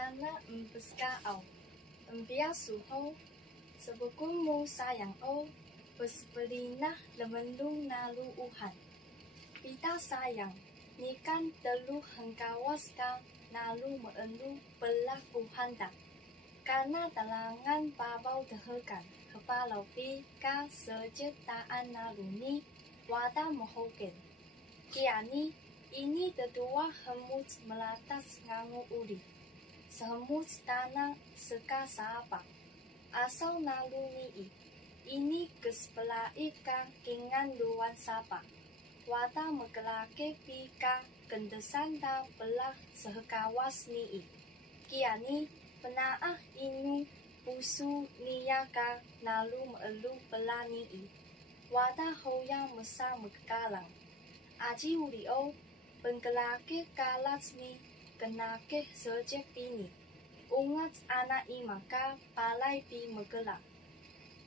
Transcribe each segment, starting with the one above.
karena empeska embiasuho sebegulmu sayang bespelinah lemendung nalu uhan. Pita sayang nikan telu hengkawaska nalu meelu belah uhanda. Karena talangan babau dehekan kepalau ka sejektaan naluni wada mohoken. Kiani ini kedua hemut melatas ngangu uli. Sehemut tanah seka sapa. Asal naluni ini kespelai ka kingan luan sapa. Wada megelake pika kendesanda belah sehekawas ni. Kiani penaah inu pusu niyaka nalu meelu belani wada hoyang mesa megkalang. Aji ulio pengkelake kalats ni kenake sejek pini. Ungat anak maka palai pi megela.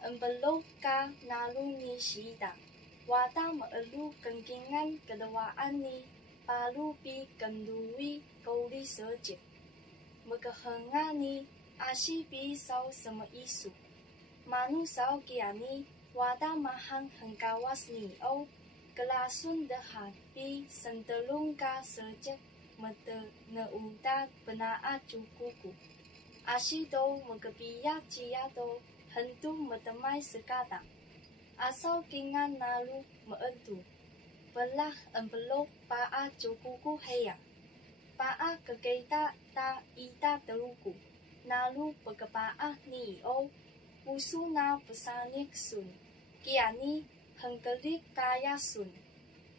Embelok ka nalu ni shida. Wada meelu kengkingan kedewaan ni palu pi kendui kauli sejek. Megahengani ashi pi sau sama isu. Manu sau kiani wada mahang hengkawas ni kelasun dehat pi sentelung ka sejek mete neuda benaa cukuku. Ashi do megebiya cia do hentu metemai sekata. Asal kingan nalu meentu. Belah embelok paa cukuku heya. Paa kekeita ta ita teluku. Nalu pegepaa ni pusu na pesanik sun. Kiani hengkelik kaya sun.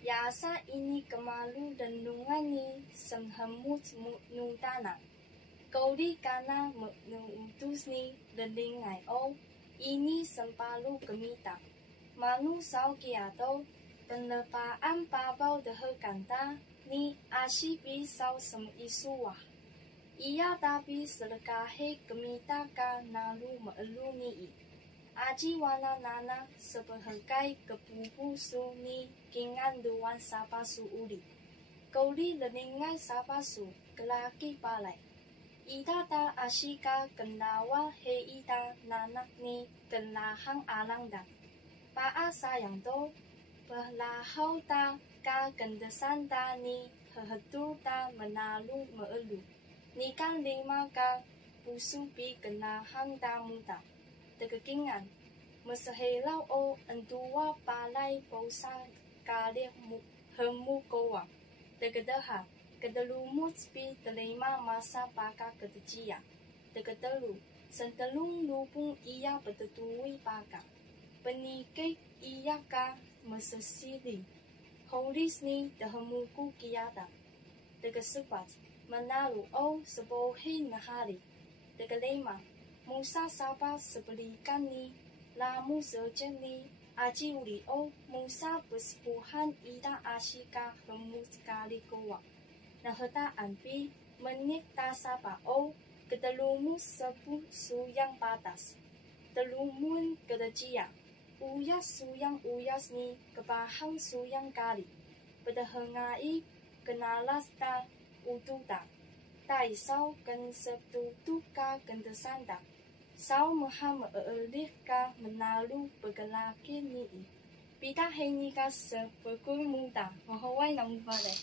Yasa ini kemalu denungan ni senghemut nutana. Kauli kana menutus ni delingai ini sempalu kemita. Manu sau kiato penlepaan babau dehekanta ni ashi pi sau sem isuwah. Ia tapi selekahe kemita ka nalu meelu ni aji wana nana sepehekai kepupu su ni kingan duan sapa su uli. Kauli leningai sapa su kelaki palai. Ida ta ashika kendawa he ida nanak ni kenlahang alangda. Paa sayang do pelahau ta ka kendesan ta ni hehetu ta menalu meelu. Nikan lima ka pusu pi kenahang ta muta. Tekekingan mesehelau entua palai pausa kali hemu kowa. Tekedeha kedelumut pi telima masa paka ketejia. Teketelu sentelung lupung ia betetui paka. Penikik ia ka mesesili. Holis ni dehemuku kiata. Tekesepat menalu sebohi nahari. Tekelima musa sapa sebelikan ni lamu sejek ni aji uli musa bersepuhan ida ashika hemu sekali kowa. Naheta anpi menik ta sapa ketelumu sepu suyang patas. Telumun kedejia. Uyas suyang uyas ni kepahang suyang kali. Bedehengai kenalas ta ututa. Tai sau ken setutu ka kendesanda. Sau maha meelih ka menalu begelaki ni. Pita hengi ka sepekul muda. Mahawai namu balai.